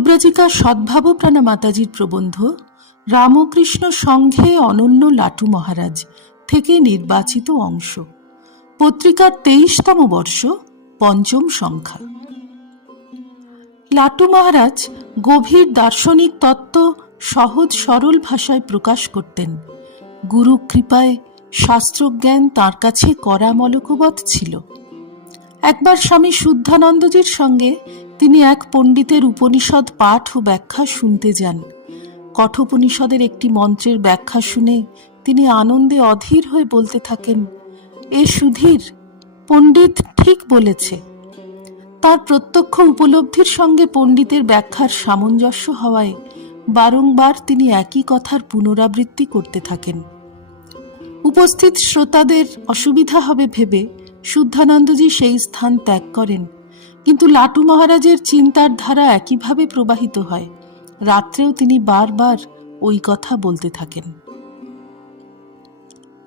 পরিব্রাজিকা সদ্ভাবপ্রাণা মাতাজির প্রবন্ধ, রামকৃষ্ণ সংঘে অনন্য লাটু মহারাজ থেকে নির্বাচিত অংশ। পত্রিকার তেইশতম বর্ষ, পঞ্চম সংখ্যা। লাটু মহারাজ গভীর দার্শনিক তত্ত্ব সহজ সরল ভাষায় প্রকাশ করতেন। গুরু কৃপায় শাস্ত্রজ্ঞান তার কাছে করা মলকবৎ ছিল। একবার স্বামী শুদ্ধানন্দজির সঙ্গে তিনি এক পণ্ডিতের উপনিষদ পাঠ ও ব্যাখ্যা শুনতে যান। কঠোপনিষদের একটি মন্ত্রের ব্যাখ্যা শুনে তিনি আনন্দে অধীর হয়ে বলতে থাকেন, এ সুধীর, পণ্ডিত ঠিক বলেছে। তার প্রত্যক্ষ উপলব্ধির সঙ্গে পণ্ডিতের ব্যাখ্যার সামঞ্জস্য হওয়ায় বারংবার তিনি একই কথার পুনরাবৃত্তি করতে থাকেন। উপস্থিত শ্রোতাদের অসুবিধা হবে ভেবে শুদ্ধানন্দজি সেই স্থান ত্যাগ করেন। কিন্তু লাটু মহারাজের চিন্তার ধারা একইভাবে প্রবাহিত হয়। রাত্রেও তিনি বারবার ওই কথা বলতে থাকেন।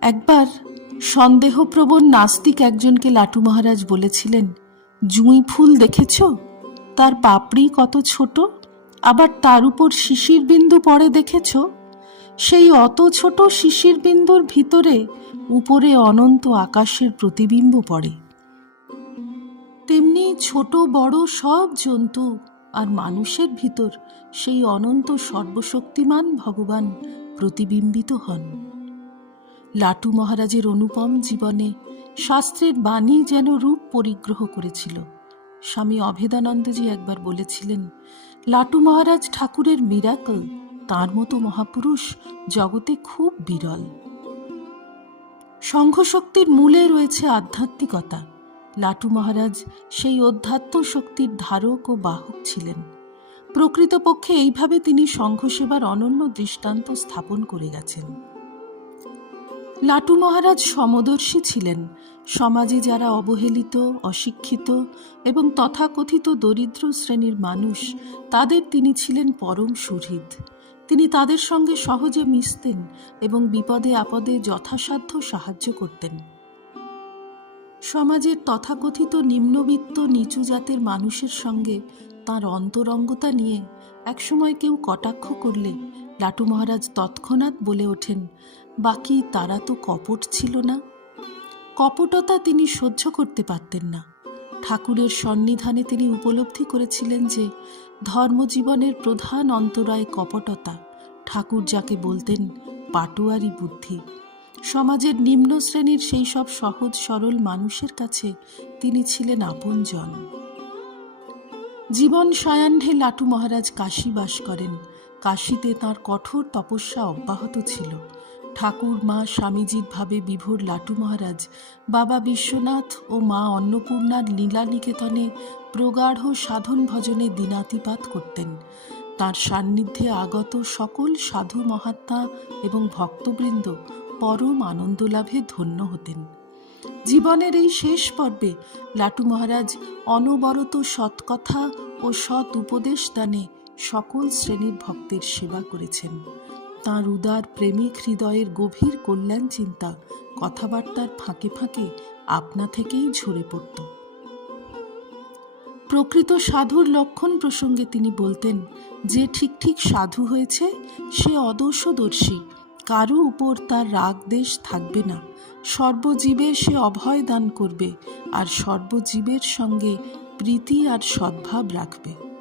একবার সন্দেহপ্রবণ নাস্তিক একজনকে লাটু মহারাজ বলেছিলেন, জুঁই ফুল দেখেছ? তার পাপড়ি কত ছোট? আবার তার উপর শিশির বিন্দু পড়ে দেখেছ? সেই অত ছোট শিশির বিন্দুর ভিতরে উপরে অনন্ত আকাশের প্রতিবিম্ব পড়ে। তেমনি ছোট, বড় সব জন্তু আর মানুষের ভিতর সেই অনন্ত সর্বশক্তিমান ভগবান প্রতিবিম্বিত হন। লাটু মহারাজের অনুপম জীবনে শাস্ত্রের বাণী যেন রূপ পরিগ্রহ করেছিল। স্বামী অভেদানন্দজি একবার বলেছিলেন, লাটু মহারাজ ঠাকুরের মিরাকল তার মতো মহাপুরুষ জগতে খুব বিরল। সংঘশক্তির মূলে রয়েছে আধ্যাত্মিকতা। লাটু মহারাজ সেই অধ্যাত্ম শক্তির ধারক ও বাহক ছিলেন। প্রকৃতপক্ষে এইভাবে তিনি সংঘসেবার অনন্য দৃষ্টান্ত স্থাপন করে গেছেন। লাটু মহারাজ সমদর্শী ছিলেন। সমাজে যারা অবহেলিত, অশিক্ষিত এবং তথাকথিত দরিদ্র শ্রেণির মানুষ, তাদের তিনি ছিলেন পরম সুহৃদ। তিনি তাদের সঙ্গে সহজে মিশতেন এবং বিপদে আপদে যথাসাধ্য সাহায্য করতেন। সমাজের তথাকথিত নিম্নবিত্ত নিচু জাতের মানুষের সঙ্গে তার অন্তরঙ্গতা নিয়ে একসময় কেউ কটাক্ষ করলে লাটু মহারাজ তৎক্ষণাৎ বলে ওঠেন, বাকি তারা তো কপট ছিল না। কপটতা তিনি সহ্য করতে পারতেন না। ঠাকুরের সন্নিধানে তিনি উপলব্ধি করেছিলেন যে ধর্মজীবনের প্রধান অন্তরায় কপটতা। ঠাকুর যাকে বলতেন পাটোয়ারি বুদ্ধি। সমাজের নিম্ন শ্রেণির সেই সব সহজ সরল মানুষের কাছে তিনি ছিলেন আপনজন। জীবন সায়াহ্নে লাটু মহারাজ কাশী বাস করেন। কাশীতে তার কঠোর তপস্যা অব্যাহত ছিল। ঠাকুর, মা স্বামীজির ভাবে বিভোর লাটু মহারাজ, বাবা বিশ্বনাথ ও মা অন্নপূর্ণার লীলা নিকেতনে প্রগাঢ় সাধন ভজনে দিনাতিপাত করতেন। তার সান্নিধ্যে আগত সকল সাধু মহাত্মা এবং ভক্তবৃন্দ পরম আনন্দ লাভে ধন্য হতেন। জীবনের এই শেষ পর্বে লাটু মহারাজ অনবরত সৎকথা ও সৎ উপদেশ দানে সকল শ্রেণির ভক্তের সেবা করেছেন। তাঁর উদার প্রেমিক হৃদয়ের গভীর কল্যাণ চিন্তা কথাবার্তার ফাঁকে ফাঁকে আপনা থেকেই ঝরে পড়ত। প্রকৃত সাধুর লক্ষণ প্রসঙ্গে তিনি বলতেন, যে ঠিক ঠিক সাধু হয়েছে, সে অদর্শদর্শী কারও উপর তার রাগ দেশ থাকবে না। সর্বজীবের সে অভয় দান করবে, আর সর্বজীবের সঙ্গে প্রীতি আর সদ্ভাব রাখবে।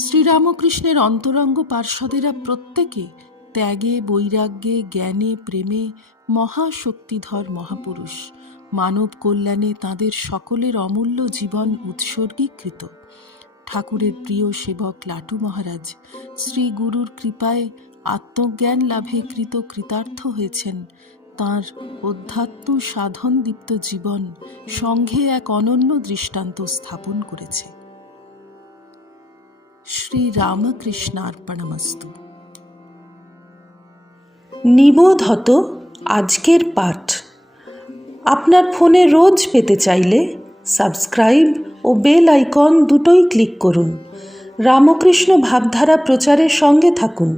শ্রীরামকৃষ্ণের অন্তরঙ্গ পার্ষদেরা প্রত্যেকে ত্যাগে, বৈরাগ্যে, জ্ঞানে, প্রেমে মহাশক্তিধর মহাপুরুষ। মানব কল্যাণে তাদের সকলের অমূল্য জীবন উৎসর্গীকৃত। ঠাকুরের প্রিয় সেবক লাটু মহারাজ শ্রী গুরুর কৃপায় আত্মজ্ঞান লাভে কৃত কৃতার্থ হয়েছেন। তাঁর অধ্যাত্ম সাধন দীপ্ত জীবন সঙ্ঘে এক অনন্য দৃষ্টান্ত স্থাপন করেছে। শ্রী রামকৃষ্ণার্পণমস্তু নিবোধত আজকের পাঠ। আপনার ফোনে রোজ পেতে চাইলে সাবস্ক্রাইব ও বেল আইকন দুটোই ক্লিক করুন। রামকৃষ্ণ ভাবধারা প্রচারের সঙ্গে থাকুন।